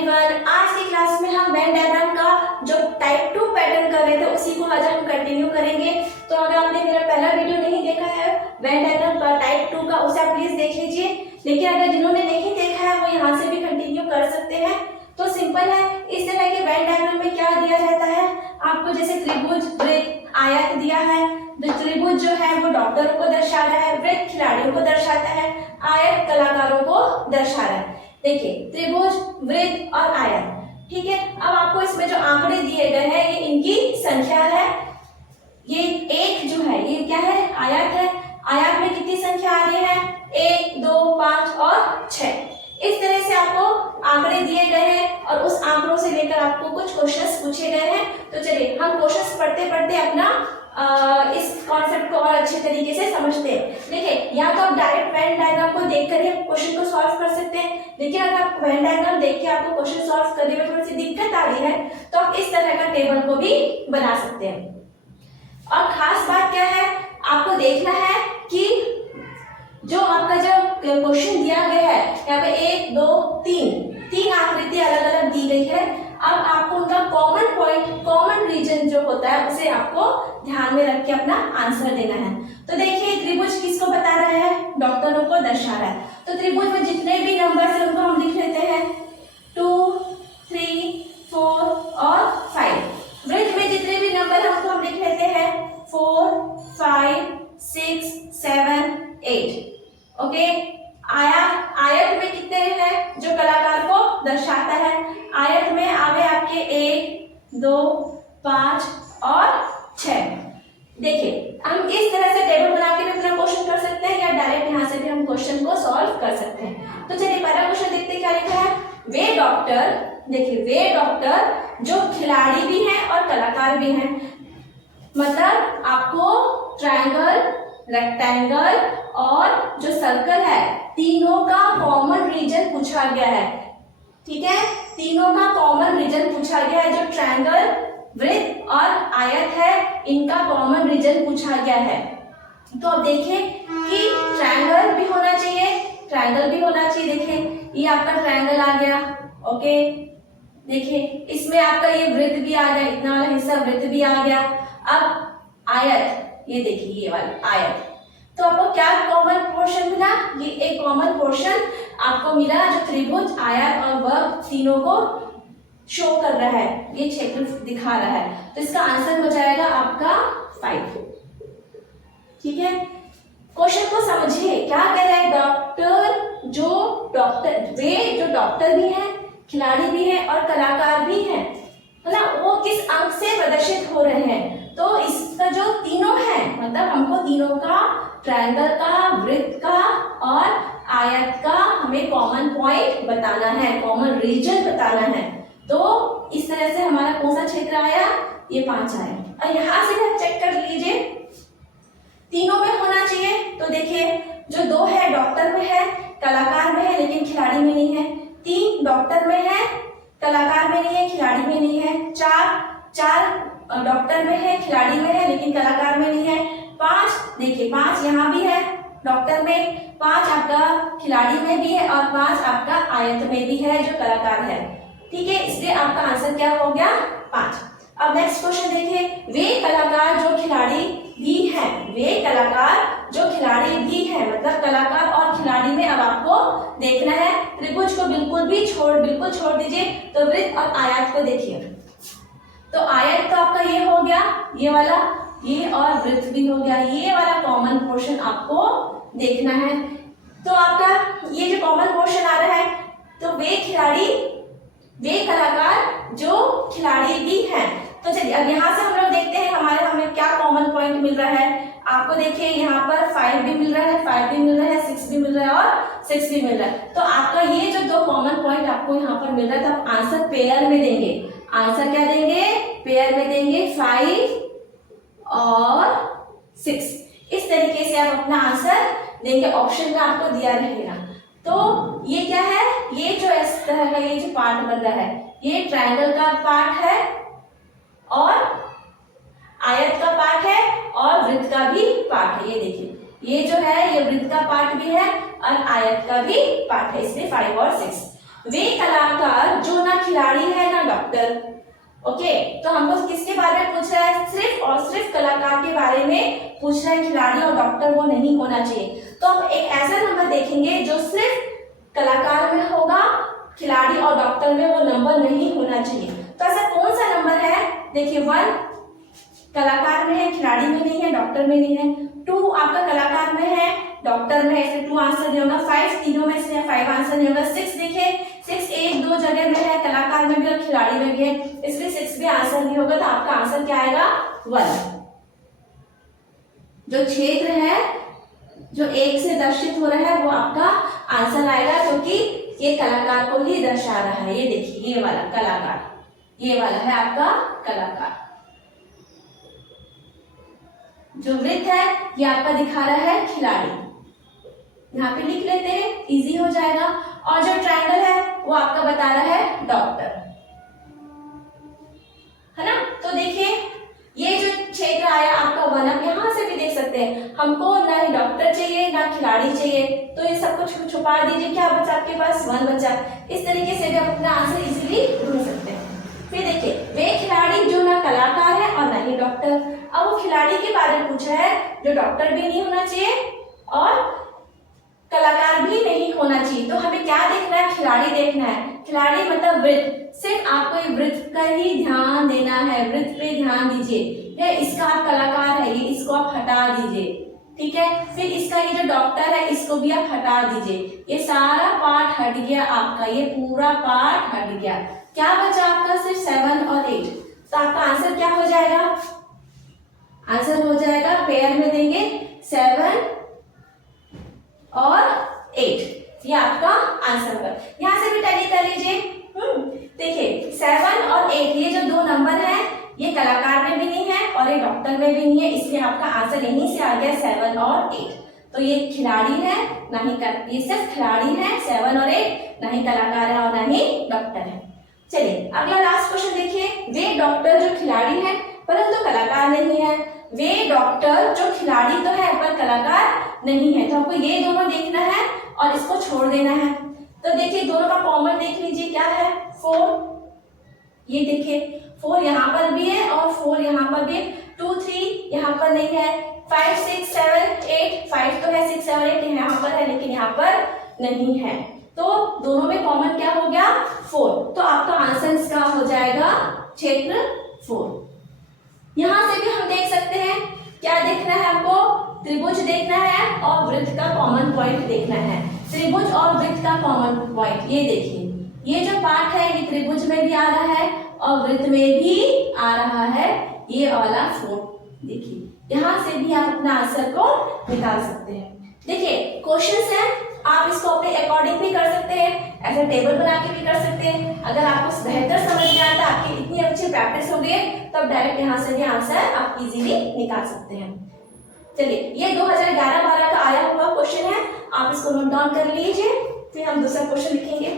Everyone, आज की class में हम वेन डायग्राम का जो टाइप 2 पैटर्न कर रहे थे उसी को आज हम कंटिन्यू करेंगे। तो अगर आपने मेरा पहला वीडियो नहीं देखा है वेन डायग्राम का टाइप 2 का, उसे आप प्लीज देख लीजिए। लेकिन अगर जिन्होंने नहीं देखा है वो यहाँ से भी कंटिन्यू कर सकते हैं। तो सिंपल है, इस तरह के वेन डायग्राम में क्या दिया रहता है आपको, जैसे त्रिभुज, वृत्त, आयत दिया है। त्रिभुज जो है वो डॉक्टरों को दर्शा रहा है, वृत्त खिलाड़ियों को दर्शाता है, आयत कलाकारों को दर्शा रहा है। देखिए त्रिभुज, वृत्त और आयत, ठीक है। अब आपको इसमें जो आंकड़े दिए गए हैं ये इनकी संख्या है। ये एक जो है ये क्या है, आयत है। आयत में कितनी संख्या आ रही है, 1, 2, 5 और 6। इस तरह से आपको आंकड़े दिए गए हैं और उस आंकड़ों से लेकर आपको कुछ क्वेश्चंस पूछे गए हैं। तो चलिए हम क्वेश्चंस पढ़ते पढ़ते अपना इस कॉन्सेप्ट को और अच्छे तरीके से समझते हैं। देखिए या तो आप डायरेक्ट वेन डायग्राम को देखकर ही क्वेश्चन को सॉल्व कर सकते हैं, लेकिन अगर आप वेन डायग्राम देख के आपको क्वेश्चन सॉल्व करने में थोड़ी सी दिक्कत आ रही है तो आप इस तरह का टेबल को भी बना सकते हैं। और खास बात क्या है, आपको देखना है कि जो आपका जो क्वेश्चन दिया गया है यहाँ पे 1, 2, 3 आकृति अलग अलग दी गई है। अब आपको उनका कॉमन पॉइंट, कॉमन रीजन जो होता है उसे आपको ध्यान में रख के अपना आंसर देना है। तो देखिए त्रिभुज किसको बता रहा है, डॉक्टरों को दर्शा रहा है। तो त्रिभुज में जितने भी नंबर है उनको हम लिख लेते हैं 2, 3, 4 और 5। वृत्त में जितने भी नंबर है उनको हम लिख लेते हैं 4, 5, 6, 7, 8। ओके। आयत में कितने हैं जो कलाकार को दर्शाता है, आयत में आ गए आपके 1, 2, 5 और 6। देखिए हम इस तरह से टेबल बना के भी अपना क्वेश्चन कर सकते हैं या डायरेक्ट यहाँ से भी हम क्वेश्चन को सॉल्व कर सकते हैं। तो चलिए पहला क्वेश्चन देखते हैं क्या लिखा है। वे डॉक्टर, देखिए वे डॉक्टर जो खिलाड़ी भी हैं और कलाकार भी हैं, मतलब आपको ट्रायंगल, रेक्टेंगल और जो सर्कल है तीनों का कॉमन रीजन पूछा गया है। ठीक है, तीनों का कॉमन रीजन पूछा गया है। जो ट्रायंगल, वृत्त और आयत है इनका कॉमन रीजन पूछा गया है। तो अब देखें कि ट्रायंगल भी होना चाहिए, ट्रायंगल भी होना चाहिए। देखिए ये आपका ट्रायंगल आ गया। ओके, देखिए इसमें आपका ये वृत्त भी आ गया, इतना वाला हिस्सा वृत्त भी आ गया। अब आयत, ये देखिए ये वाला आयत, तो आपको क्या कॉमन पोर्शन मिला, ये एक कॉमन पोर्शन आपको मिला जो त्रिभुज, आयत और वर्ग तीनों को शो कर रहा है, ये क्षेत्र दिखा रहा है। तो इसका आंसर हो जाएगा आपका 5। ठीक है, क्वेश्चन को समझिए क्या कह रहा है। डॉक्टर जो डॉक्टर, वे जो डॉक्टर भी हैं, खिलाड़ी भी हैं और कलाकार भी हैं, है ना, वो किस अंक से प्रदर्शित हो रहे हैं। तो इसका जो तीनों है, मतलब हमको तीनों का, ट्रायंगल का, वृत्त का और आयत का हमें कॉमन पॉइंट बताना है, कॉमन रीजन बताना है। तो इस तरह से हमारा कौन सा क्षेत्र आया, ये 5 आया। और यहाँ से आप चेक कर लीजिए तीनों में होना चाहिए। तो देखिए जो 2 है डॉक्टर में है, कलाकार में है लेकिन खिलाड़ी में नहीं है। 3 डॉक्टर में है, कलाकार में नहीं है, खिलाड़ी में नहीं है। 4 डॉक्टर में है, खिलाड़ी में है लेकिन कलाकार में नहीं है। 5 देखिए 5 यहाँ भी है डॉक्टर में, 5 आपका खिलाड़ी में भी है और 5 आपका आयत में भी है जो कलाकार है। ठीक है, इसलिए आपका आंसर क्या हो गया, 5। अब नेक्स्ट क्वेश्चन देखिए। वे कलाकार जो खिलाड़ी भी हैं, वे कलाकार जो खिलाड़ी भी हैं, मतलब कलाकार और खिलाड़ी में अब आपको देखना है। त्रिभुज को बिल्कुल छोड़ दीजिए। तो वृत्त और आयत को देखिए। तो आयत तो आपका ये हो गया, ये वाला, ये और वृत्त भी हो गया। ये वाला कॉमन पोर्शन आपको देखना है। तो आपका ये जो कॉमन पोर्शन आ रहा है, तो वे खिलाड़ी, वे कलाकार जो खिलाड़ी भी हैं। तो चलिए अब यहाँ से हम लोग देखते हैं हमें क्या कॉमन पॉइंट मिल रहा है। आपको देखिए यहाँ पर 5 भी मिल रहा है, 5 भी मिल रहा है, 6 भी मिल रहा है और 6 भी मिल रहा है। तो आपका ये जो 2 कॉमन पॉइंट आपको यहाँ पर मिल रहा है, तो आप आंसर पेयर में देंगे। आंसर क्या देंगे, पेयर में देंगे, 5 और 6। इस तरीके से आप अपना आंसर देंगे, ऑप्शन में आपको दिया रहेगा। तो ये क्या है, ये जो इस तरह का ये जो पार्ट बन रहा है ये ट्रायंगल का पार्ट है और आयत का पार्ट है और वृत्त का भी पार्ट है। ये देखिए ये जो है ये वृत्त का पार्ट भी है और आयत का भी पार्ट है, इसमें 5 और 6। वे कलाकार जो ना खिलाड़ी है ना डॉक्टर। ओके, तो हमको किसके बारे में पूछ रहा है? सिर्फ और सिर्फ कलाकार के बारे में पूछ रहा है, खिलाड़ी और डॉक्टर वो नहीं होना चाहिए। तो हम एक ऐसा नंबर देखेंगे जो सिर्फ कलाकार में होगा, खिलाड़ी और डॉक्टर में वो नंबर नहीं होना चाहिए। तो ऐसा कौन सा नंबर है? देखिए 1 कलाकार में है, खिलाड़ी में नहीं है, डॉक्टर में नहीं है। 2 आपका कलाकार में है, डॉक्टर में है, इसलिए 2 आंसर नहीं होगा। 5 तीनों में से 5 आंसर नहीं होगा। 6 देखिए 6 एक दो जगह में है, कलाकार में भी और खिलाड़ी में भी है, इसलिए 6 भी आंसर नहीं होगा। तो आपका आंसर क्या आएगा? 1। जो क्षेत्र है जो 1 से दर्शित हो रहा है वो आपका आंसर आएगा, क्योंकि ये कलाकार को ही दर्शा रहा है। ये देखिए ये वाला कलाकार, ये वाला है आपका कलाकार। जो वृत्त है ये आपका दिखा रहा है खिलाड़ी, यहाँ पे लिख लेते हैं, इजी हो जाएगा। और जो ट्रायंगल है वो आपका बता रहा है डॉक्टर, है ना। तो देखिए ये जो क्षेत्र आया आपका 1, आप यहाँ से भी देख सकते हैं, हमको ना ही डॉक्टर चाहिए ना खिलाड़ी चाहिए, तो ये सब कुछ छुपा दीजिए। क्या बचा आपके पास? 1 बचा। इस तरीके से भी आप अपना आंसर इजीली ढूंढ सकते हैं। फिर देखिए वे खिलाड़ी जो ना कलाकार है और ना ही डॉक्टर। अब वो खिलाड़ी के बारे में पूछा है जो डॉक्टर भी नहीं होना चाहिए और कलाकार भी नहीं होना चाहिए। तो हमें क्या देखना है? खिलाड़ी देखना है। खिलाड़ी मतलब वृत्त, सिर्फ आपको वृत्त का ही ध्यान देना है, वृत्त पे ध्यान दीजिए। ये इसका आप कलाकार है, ये इसको आप हटा दीजिए, ठीक है। फिर इसका ये जो डॉक्टर है इसको भी आप हटा दीजिए। ये सारा पार्ट हट गया आपका, ये पूरा पार्ट हट गया। क्या बचा आपका? सिर्फ 7 और 8। तो आपका आंसर क्या हो जाएगा? आंसर हो जाएगा पेयर में देंगे 7 और 8, ये आपका आंसर होगा। यहाँ से भी टैली कर लीजिए। देखिए 7 और 8 ये जो 2 नंबर है ये कलाकार में भी नहीं है और ये डॉक्टर में भी नहीं है, इसलिए आपका आंसर यहीं से आ गया 7 और 8। तो ये खिलाड़ी है ना ही ये सिर्फ खिलाड़ी है 7 और 8, ना ही कलाकार है और ना ही डॉक्टर है। चलिए अगला लास्ट क्वेश्चन देखिए। वे डॉक्टर जो खिलाड़ी है परंतु कलाकार नहीं है। वे डॉक्टर जो खिलाड़ी तो है पर कलाकार नहीं है। तो आपको ये दोनों देखना है और इसको छोड़ देना है। तो देखिए दोनों का कॉमन देख लीजिए क्या है? 4। ये देखिए 4 यहाँ पर भी है और 4 यहाँ पर भी है। 2 3 यहाँ पर नहीं है। 5 6 7 8, 5 तो है, 6 7 8 यहाँ पर है लेकिन यहाँ पर नहीं है। तो दोनों में कॉमन क्या हो गया? 4। तो आपका आंसर इसका हो जाएगा क्षेत्र 4। यहाँ से भी हम देख सकते हैं क्या देखना है हमको? त्रिभुज देखना है और वृत्त का कॉमन पॉइंट देखना है। त्रिभुज और वृत्त का कॉमन पॉइंट ये देखिए, ये जो पार्ट है ये त्रिभुज में भी आ रहा है और वृत्त में भी आ रहा है, ये वाला 4। देखिए यहाँ से भी आप अपना आंसर को निकाल सकते हैं। देखिए क्वेश्चंस है, आप इसको अपने अकॉर्डिंग भी कर सकते हैं, ऐसे टेबल बना के भी कर सकते हैं। अगर आपको बेहतर समझ में आता, आपकी इतनी अच्छी प्रैक्टिस हो गई तब डायरेक्ट यहाँ से भी आंसर आप इजीली निकाल सकते हैं। चलिए ये 2011-12 का आया हुआ क्वेश्चन है, आप इसको नोट डाउन कर लीजिए, फिर हम दूसरा क्वेश्चन लिखेंगे।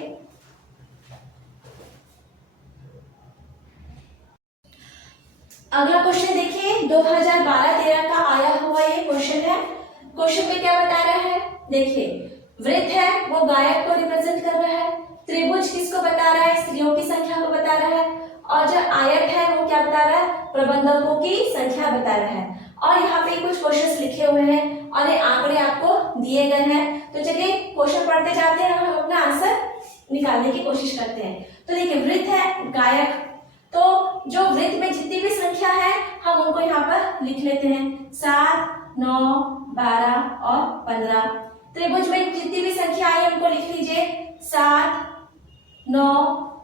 अगला क्वेश्चन देखिए 2012-13 का आया हुआ ये क्वेश्चन है। क्वेश्चन में क्या बता रहा है? देखिए वृत्त है वो गायक को रिप्रेजेंट कर रहा है, त्रिभुज किसको बता रहा है? स्त्रियों की संख्या को बता रहा है, और जो आयत है वो क्या बता रहा है? प्रबंधकों की संख्या बता रहा है। और यहाँ पे कुछ क्वेश्चंस लिखे हुए हैं और ये आंकड़े आपको दिए गए हैं। तो चलिए क्वेश्चन पढ़ते जाते हैं, हम अपना आंसर निकालने की कोशिश करते हैं। तो देखिए वृत्त है गायक, तो जो वृत्त में जितनी भी संख्या है हम उनको यहाँ पर लिख लेते हैं 7 9 12 और 15। त्रिभुज में जितनी भी संख्या आई उनको लिख लीजिए 7 9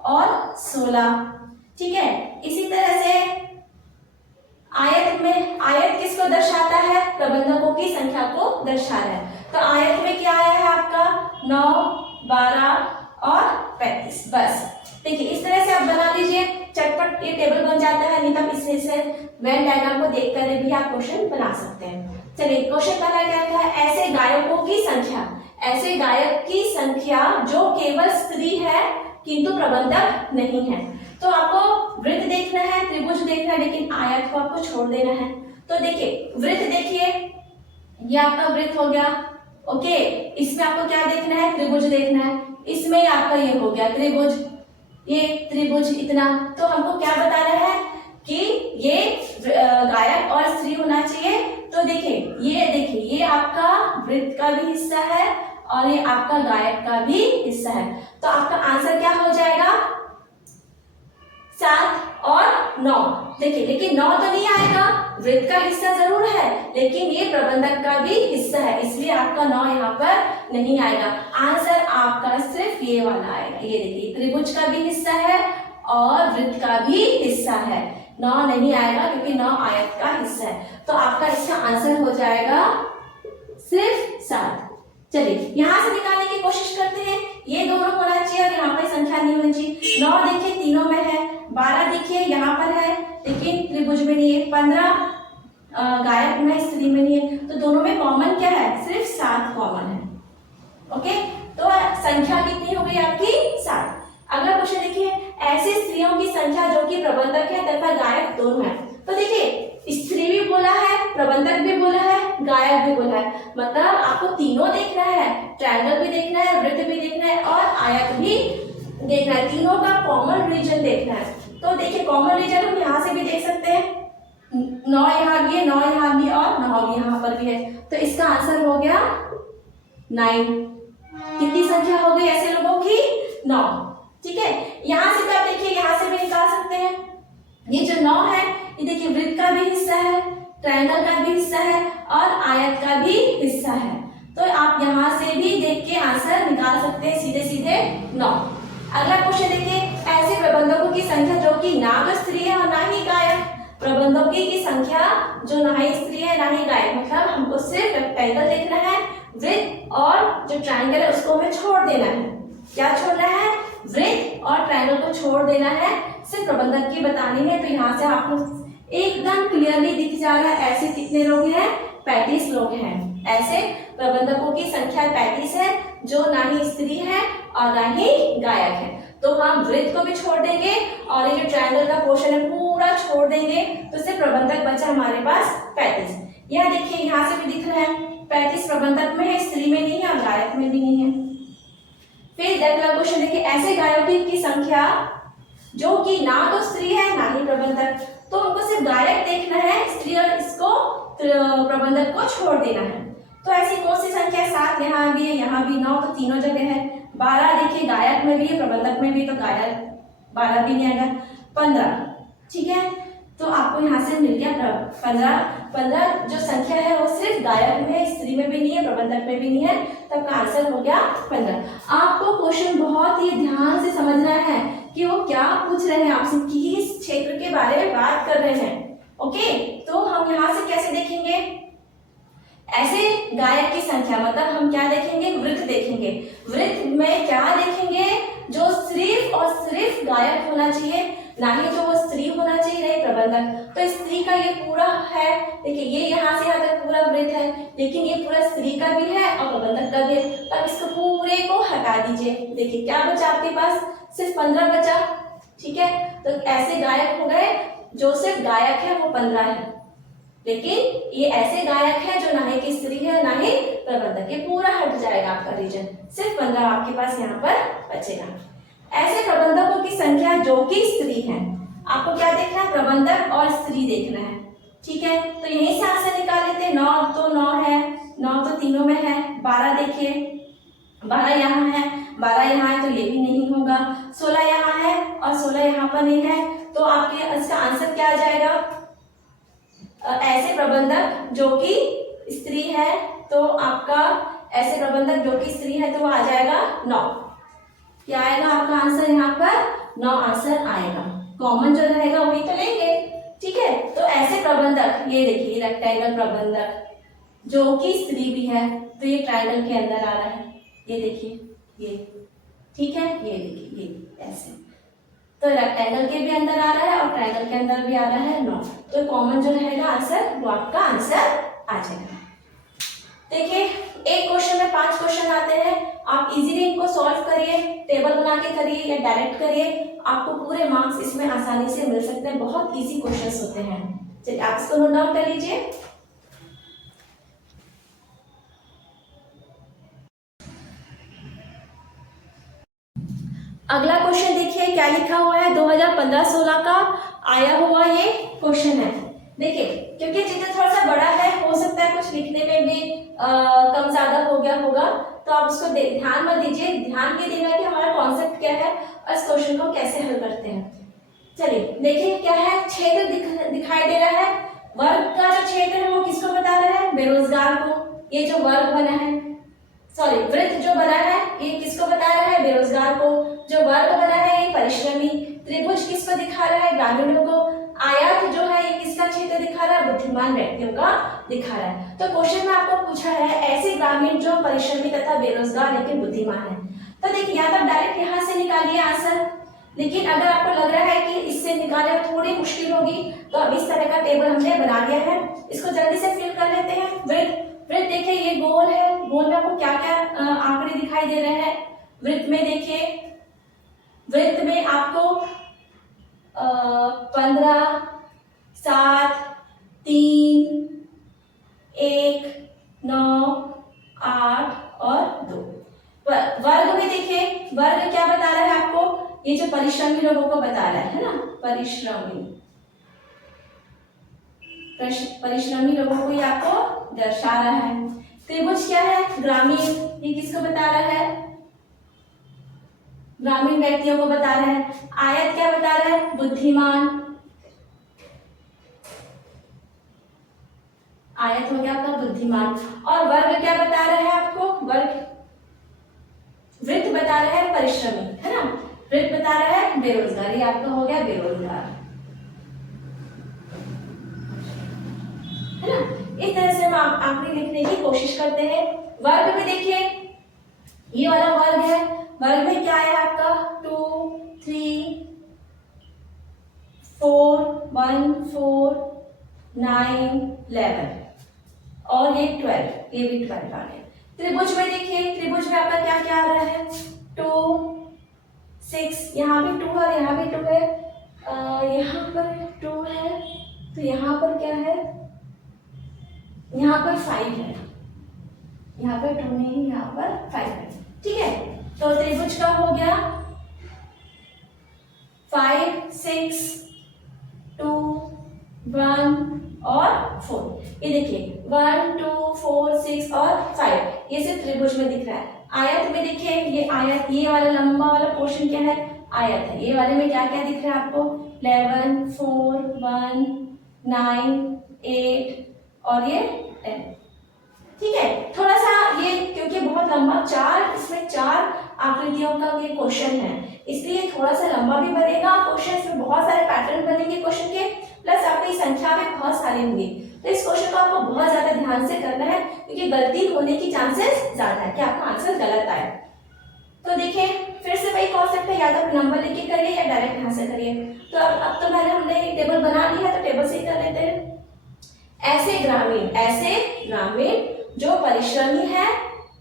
और 16, ठीक है। इसी तरह से आयत में, आयत किसको दर्शाता है? प्रबंधकों की संख्या को दर्शा रहा है। तो आयत में क्या आया है आपका? 9 12 और 35। बस देखिए इस तरह से आप बना लीजिए, चटपट ये टेबल बन जाता है। नहीं तो आप इससे से वेन डायग्राम को देख कर भी आप क्वेश्चन बना सकते हैं। चलिए क्वेश्चन पहला क्या था? ऐसे गायकों की संख्या, ऐसे गायक की संख्या जो केवल स्त्री है किंतु प्रबंधक नहीं है। तो आपको वृत्त देखना है, त्रिभुज देखना है, लेकिन आयत को आपको छोड़ देना है। तो देखिए वृत्त देखिए, ये आपका वृत्त हो गया, ओके, इसमें आपको क्या देखना है, त्रिभुज देखना है। इसमें आपका ये हो गया त्रिभुज, ये त्रिभुज इतना। तो हमको क्या बता रहा है कि ये गायक और स्त्री होना चाहिए। तो देखिए ये आपका वृत्त का भी हिस्सा है और ये आपका गायक का भी हिस्सा है। तो आपका आंसर क्या हो जाएगा, 7 और 9। देखिए लेकिन 9 तो नहीं आएगा, वृत्त का हिस्सा जरूर है लेकिन ये प्रबंधक का भी हिस्सा है, इसलिए आपका 9 यहाँ पर नहीं आएगा। आंसर आपका सिर्फ ये वाला आएगा। ये देखिए त्रिभुज का भी हिस्सा है और वृत्त का भी हिस्सा है। 9 नहीं आएगा क्योंकि 9 आयत का हिस्सा है। तो आपका इसका आंसर हो जाएगा सिर्फ 7। चलिए यहाँ से निकालने की कोशिश करते हैं। ये दोनों होना चाहिए और यहाँ पर संख्या नहीं होनी चाहिए। 9 देखिए तीनों में है, 12 देखिए यहाँ पर है लेकिन त्रिभुज में नहीं है, 15 गायक में, स्त्री में नहीं है। तो दोनों में कॉमन क्या है, सिर्फ 7 कॉमन है। ओके, तो संख्या कितनी हो गई आपकी, 7। अगला क्वेश्चन देखिए, ऐसी स्त्रियों की संख्या जो कि प्रबंधक है तथा गायक दोनों है। तो देखिए स्त्री भी बोला है, प्रबंधक भी बोला है, गायक भी बोला है, मतलब आपको तीनों देखना है, ट्रायंगल भी देखना है, वृत्त भी देखना है और आयत भी देखना है। तीनों का कॉमन रीजन देखना है। तो देखिए कॉमन रीजन हम यहाँ से भी देख सकते हैं, 9 यहाँ भी है, 9 यहाँ भी और 9 भी यहाँ पर भी है। तो इसका आंसर हो गया 9। कितनी संख्या हो गई ऐसे लोगों की, 9। ठीक है, यहाँ से भी आप देखिए, यहाँ से भी निकाल सकते हैं। ये जो 9 है ये देखिए वृत्त का भी हिस्सा है, ट्रायंगल का भी हिस्सा है और आयत का भी हिस्सा है। तो आप यहाँ से भी देख के आंसर निकाल सकते हैं सीधे सीधे 9। अगला क्वेश्चन देखिए, ऐसे प्रबंधकों की संख्या जो कि ना तो स्त्री है और ना ही गायक। प्रबंधकों की संख्या जो ना ही स्त्री है ना ही गायक, मतलब हमको सिर्फ रेक्टेंगल देखना है, वृत्त और जो ट्रायंगल है उसको हमें छोड़ देना है। क्या छोड़ना है, वृत्त और ट्रायंगल को छोड़ देना है, सिर्फ प्रबंधक की बतानी है। तो यहाँ से आपको एकदम क्लियरली दिख जा रहा है ऐसे कितने लोग हैं, 35 लोग हैं। ऐसे प्रबंधकों की संख्या 35 है जो ना ही स्त्री है और ना ही गायक है। तो हम वृत्त को भी छोड़ देंगे और ये जो ट्रायंगल का पोर्शन है पूरा छोड़ देंगे, तो सिर्फ प्रबंधक बचा हमारे पास 35। यह देखिए यहाँ से भी दिख रहा है 35 प्रबंधक में है, स्त्री में नहीं है और गायक में भी नहीं है। फिर अगला क्वेश्चन देखिए, ऐसे गायकों की संख्या जो कि ना तो स्त्री है ना ही प्रबंधक। तो हमको सिर्फ गायक देखना है, स्त्री और इसको प्रबंधक को छोड़ देना है। तो ऐसी कौन सी संख्या, 7 यहाँ भी है, यहाँ भी 9, तो तीनों जगह है। 12 देखिए गायक में भी है, प्रबंधक में भी, तो गायक 12 भी नहीं आएगा। 15 ठीक है, तो आपको यहाँ से मिल गया 15 जो संख्या है वो सिर्फ गायक में है, स्त्री में भी नहीं है, प्रबंधक में भी नहीं है। तब का आंसर हो गया 15। आपको क्वेश्चन बहुत ही ध्यान से समझना है कि वो क्या पूछ रहे हैं आपसे, किस क्षेत्र के बारे में बात कर रहे हैं। ओके, तो हम यहाँ से कैसे देखेंगे, ऐसे गायक की संख्या मतलब हम क्या देखेंगे, वृत्त देखेंगे। वृत्त में क्या देखेंगे, जो सिर्फ और सिर्फ गायक होना चाहिए, ना ही जो वो स्त्री होना चाहिए, नहीं प्रबंधक। तो स्त्री का ये पूरा है, देखिए ये यहाँ से यहाँ तक पूरा वृत्त है, लेकिन ये पूरा स्त्री का भी है और प्रबंधक का भी है। तब इसको पूरे को हटा दीजिए। देखिए क्या बचा आपके पास, सिर्फ 15 बचा। ठीक है, तो ऐसे गायक हो गए, जो सिर्फ गायक है वो 15 है, लेकिन ये ऐसे गायक है जो ना ही की स्त्री है ना ही प्रबंधक। ये पूरा हट जाएगा आपका रीजन, सिर्फ 15 आपके पास यहाँ पर बचेगा। ऐसे प्रबंधकों की संख्या जो कि स्त्री है, आपको क्या देखना है, प्रबंधक और स्त्री देखना है। ठीक है, तो यहीं से आंसर निकाल लेते हैं। 9 तो 9 है, 9 तो तीनों में है। 12 देखिए, 12 यहाँ है, 12 यहाँ है तो ये भी नहीं होगा। 16 यहाँ है और 16 यहाँ पर नहीं है, तो आपके इसका आंसर क्या आ जाएगा, ऐसे प्रबंधक जो कि स्त्री है, तो आपका ऐसे प्रबंधक जो कि स्त्री है तो वो आ जाएगा 9। क्या आएगा आपका आंसर, यहाँ पर 9 आंसर आएगा। कॉमन जो रहेगा वही तो लेंगे। ठीक है, तो ऐसे प्रबंधक, ये देखिए रेक्टेंगल प्रबंधक जो कि स्त्री भी है, तो ये ट्रायंगल के अंदर आ रहा है। ये देखिए ये, ठीक है, ये देखिए ये ऐसे, तो रेक्टेंगल के भी अंदर आ रहा है और ट्रायंगल के अंदर भी आ रहा है 9। तो कॉमन जो रहेगा आंसर वो आपका आंसर आ जाएगा। देखिए एक क्वेश्चन में 5 क्वेश्चन आते हैं, आप इजीली इनको सॉल्व करिए, टेबल बना के करिए या डायरेक्ट करिए, आपको पूरे मार्क्स इसमें आसानी से मिल सकते हैं। बहुत इजी क्वेश्चंस होते हैं। चलिए आप इसको नोट डाउन कर लीजिए। अगला क्वेश्चन देखिए क्या लिखा हुआ है, 2015-16 का आया हुआ ये क्वेश्चन है। देखिए क्योंकि चित्र थोड़ा सा बड़ा है, हो सकता है कुछ लिखने में भी कम ज्यादा हो गया होगा, तो आप उसको ध्यान मत दीजिए, ध्यान ये देना कि हमारा कॉन्सेप्ट क्या है और इस क्वेश्चन को कैसे हल करते हैं। चलिए देखिए क्या है, क्षेत्र दिखाई दे रहा है, वर्ग का जो क्षेत्र है वो किसको बता रहा है, बेरोजगार को। ये जो वर्ग बना है, सॉरी वृत्त जो बना है ये किसको बता रहा है, बेरोजगार को। जो वर्ग बना है ये परिश्रमी। त्रिभुज किसको दिखा रहा है, ग्रामीणों को। आयत जो है ये किसका क्षेत्र दिखा रहा है, बुद्धिमान व्यक्तियों का दिखा रहा है। तो क्वेश्चन में आपको पूछा है ऐसे ग्रामीण जो परिश्रमी तथा बेरोजगार लेकिन बुद्धिमान है। तो देखिए या तो डायरेक्ट यहाँ से निकालिए आंसर, लेकिन अगर आपको लग रहा है कि इससे निकालना थोड़ी मुश्किल होगी तो अब इस तरह का टेबल हमने बना लिया है, इसको जल्दी से फिल कर लेते हैं। वृत्त देखिए ये गोल है, गोल में आपको क्या क्या आंकड़े दिखाई दे रहे हैं। वृत्त में देखिए, वृत्त में आपको 15, 7, 3, 1, 9, 8 और 2। वर्ग में देखिए, वर्ग क्या बता रहा है आपको, ये जो परिश्रमी लोगों को बता रहा है ना, परिश्रमी लोगों को ये आपको दर्शा रहा है। त्रिभुज क्या है, ग्रामीण, ये किसको बता रहा है, ग्रामीण व्यक्तियों को बता रहा है। आयत क्या बता रहा है, बुद्धिमान, आयत हो गया आपका बुद्धिमान। और वर्ग क्या बता रहा है आपको, वर्ग वृत्त बता रहा है परिश्रमी, है ना, वृत्त बता रहा है बेरोजगार, ये आपका हो गया बेरोजगार, है ना। इस तरह से हम आंकड़े लिखने की कोशिश करते हैं। वर्ग में देखिए ये वाला वर्ग है, वर्ग में क्या है आपका 2, 3, 4, 1, 4, 9, 11 और ये 12, ये भी 12 आ गया। त्रिभुज में देखिए, त्रिभुज में आपका क्या क्या आ रहा है, 2, 6, यहाँ भी 2 है, यहाँ भी 2 है, यहाँ पर 2 है, तो यहाँ पर क्या है, यहाँ पर 5 है, यहाँ पर 2 नहीं, यहाँ पर 5 है, ठीक है। तो त्रिभुज का हो गया 5, 6, 2, 1 और 4। ये देखिए 1, 2, 4, 6 और 5, ये सिर्फ त्रिभुज में दिख रहा है। आयत में देखिए ये आयत, ये वाला लंबा वाला पोर्शन क्या है, आयत है। ये वाले में क्या क्या दिख रहा है आपको, 11, 4, 1, 9, 8 और ये 10, ठीक है। थोड़ा सा ये क्योंकि बहुत लंबा, इसमें 4 आकृतियों का ये क्वेश्चन है, इसलिए थोड़ा सा लंबा भी बनेगा क्वेश्चन, इसमें बहुत सारे पैटर्न बनेंगे क्वेश्चन के, प्लस आपकी संख्या में बहुत सारी होंगी। तो इस क्वेश्चन को आपको बहुत ज्यादा ध्यान से करना है क्योंकि गलती होने की चांसेस ज्यादा है कि आपका आंसर गलत आए। तो देखिए फिर से वही कॉन्सेप्ट है, या तो नंबर लिख के करिए या डायरेक्ट यहाँ से करिए। तो अब तो पहले हमने टेबल बना ली है, तो टेबल से ही कर लेते हैं। ऐसे ग्रामीण जो परिश्रमी है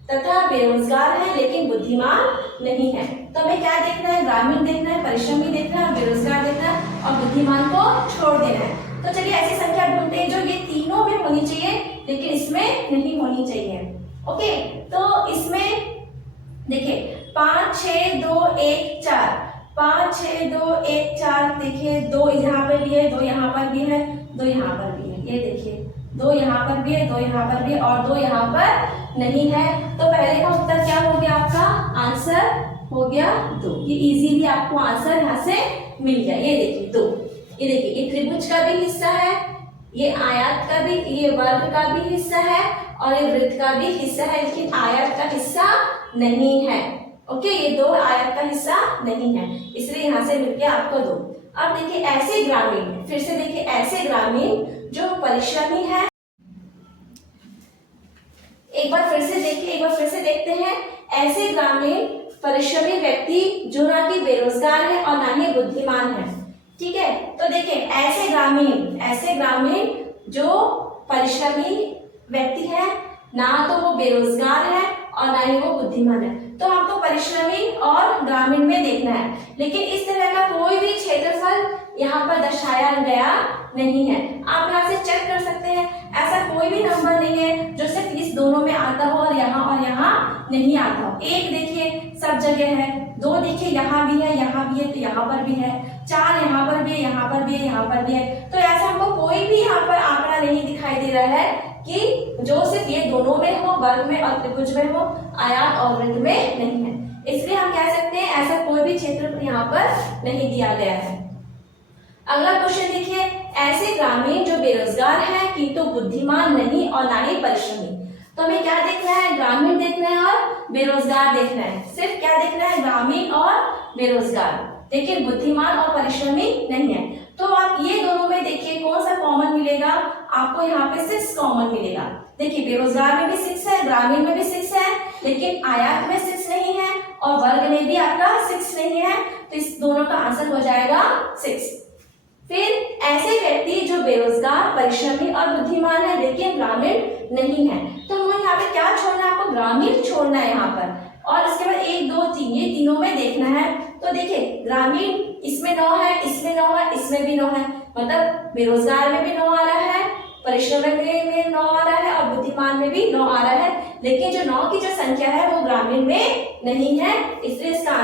तथा बेरोजगार है लेकिन बुद्धिमान नहीं है। तो हमें क्या देखना है, ग्रामीण देखना है, परिश्रमी देखना है, बेरोजगार देखना है और बुद्धिमान को छोड़ देना है। तो चलिए ऐसी संख्या ढूंढते हैं जो ये तीनों में होनी चाहिए लेकिन इसमें नहीं होनी चाहिए। ओके, तो इसमें देखिए 5, 6, 2, 1, 4, 5, 6, 2, 1, 4, देखिए 2 यहाँ पर भी है, 2 यहाँ पर भी है, 2 यहाँ पर भी है, ये देखिए 2 यहाँ पर भी है, 2 यहाँ पर भी है और 2 यहाँ पर नहीं है। तो पहले का उत्तर क्या हो गया, आपका आंसर हो गया 2। ये इजीली आपको आंसर यहाँ से मिल गया। ये देखिए 2, ये देखिए ये त्रिभुज का भी हिस्सा है, ये आयत का भी, ये वर्ग का भी हिस्सा है और ये वृत्त का भी हिस्सा है, लेकिन आयत का हिस्सा नहीं है। ओके, ये 2 आयत का हिस्सा नहीं है, इसलिए यहाँ से मिल गया आपको 2। अब देखिए ऐसे ग्रामीण, फिर से देखिए ऐसे ग्रामीण जो परिश्रमी है, एक बार फिर से देखिए, एक बार फिर से देखते हैं। ऐसे ग्रामीण परिश्रमी व्यक्ति जो ना कि बेरोजगार है और ना ही बुद्धिमान है, ठीक है। तो देखिए ऐसे ग्रामीण जो परिश्रमी व्यक्ति है, ना तो वो बेरोजगार है और ना ही वो बुद्धिमान है। तो हमको परिश्रमी और ग्रामीण में देखना है, लेकिन इस तरह का कोई भी क्षेत्रफल यहाँ पर दर्शाया गया नहीं है। आप यहाँ से चेक कर सकते हैं, ऐसा कोई भी नंबर नहीं है जो सिर्फ इस दोनों में आता हो और यहाँ नहीं आता हो। 1 देखिए सब जगह है, 2 देखिए यहाँ भी है, यहाँ भी है, तो यहाँ पर भी है। 4 यहाँ पर भी है, यहाँ पर भी है, यहाँ पर भी है। तो ऐसा हमको कोई भी यहाँ पर आंकड़ा नहीं दिखाई दे रहा है कि जो सिर्फ ये दोनों में हो, वर्ग में और त्रिभुज में हो, आयत और वृत्त में नहीं है। इसलिए हम कह सकते हैं ऐसा कोई भी क्षेत्रफल यहाँ पर नहीं दिया गया है। अगला क्वेश्चन देखिए, ऐसे ग्रामीण जो बेरोजगार हैं किंतु बुद्धिमान नहीं और ना ही परिश्रमी। तो हमें क्या देखना है, ग्रामीण देखना है और बेरोजगार देखना है। सिर्फ क्या देखना है, ग्रामीण और बेरोजगार। देखिए बुद्धिमान और परिश्रमी नहीं है। तो आप ये दोनों में देखिए कौन सा कॉमन मिलेगा, आपको यहाँ पे 6 कॉमन मिलेगा। देखिए बेरोजगार में भी 6 है, ग्रामीण में भी 6 है, लेकिन आयत में 6 नहीं है और वर्ग में भी आपका 6 नहीं है। तो इस दोनों का आंसर हो जाएगा 6। फिर ऐसे व्यक्ति जो बेरोजगार, परिश्रमी और बुद्धिमान है लेकिन ग्रामीण नहीं है। तो हमें यहाँ पे क्या छोड़ना है, आपको ग्रामीण छोड़ना है यहाँ पर। और इसके बाद 1 2 3 ये तीनों में देखना है। तो देखिए ग्रामीण इसमें 9 है, इसमें 9 है, इसमें भी 9 है, मतलब बेरोजगार में भी 9 आ रहा है, परिश्रमी में 9 आ रहा है और बुद्धिमान में भी 9 आ रहा है। लेकिन जो 9 की जो संख्या है वो ग्रामीण में नहीं है, इसलिए इसका